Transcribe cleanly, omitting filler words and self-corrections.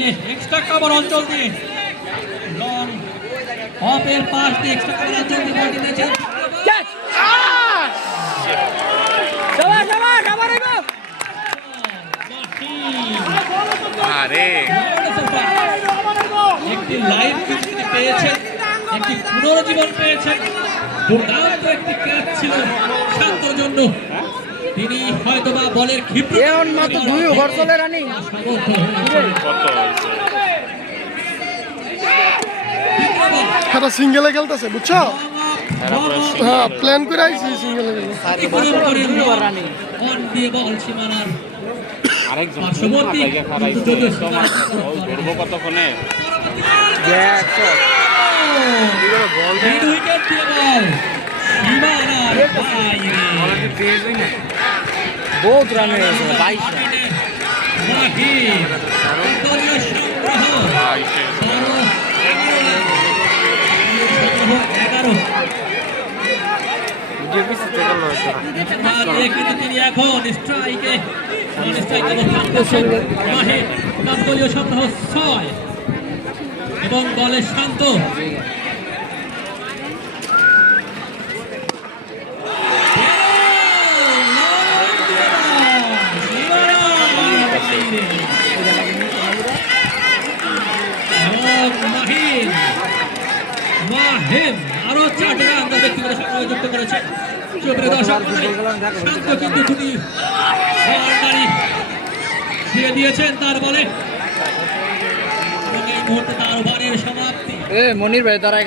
তিনি extra cover অঞ্চল দিয়ে লং অফের পাশ দিয়ে এক্সট্রা কভার অঞ্চল দিয়ে বল দিয়েছেন একটি লাইভ ফিল্ড পেয়েছেন, একটি পুনরুজ্জীবন পেয়েছেন। দুর্দান্ত একটি ক্যাচ ছিল শান্তর জন্য। তিনি হয়তোবা বলের ক্ষিপ্র মাত্র 2 ওভার চলে রানিং এটা সিঙ্গেলে খেলতেছে বুঝছো? হ্যাঁ প্ল্যান করে আইছি সিঙ্গেলে খেলতে। অন দিয়ে বল সীমানার আরেকজন পার্শ্ববর্তী ধরবো কতক্ষণে মিড উইকেট দিয়ে বল সীমানার বাইরে। বহুত রান হয়েছে 22 মাহির দলীয় সংগ্রহ 11 কিন্তু তিনি এখন স্ট্রাইকে মাহির দলীয় সংগ্রহ 6 এবং বলে শান্ত। মাহিম আরো 4টি রান ব্যক্তিগত সংগ্রহে যুক্ত করেছে। সুপ্রিয় দর্শক শান্ত কিন্তু তিনি বাউন্ডারি দিয়ে দিয়েছেন তার বলে। এই মুহূর্তে তার ওভারের সমাপ্তি। মনির ভাই তারা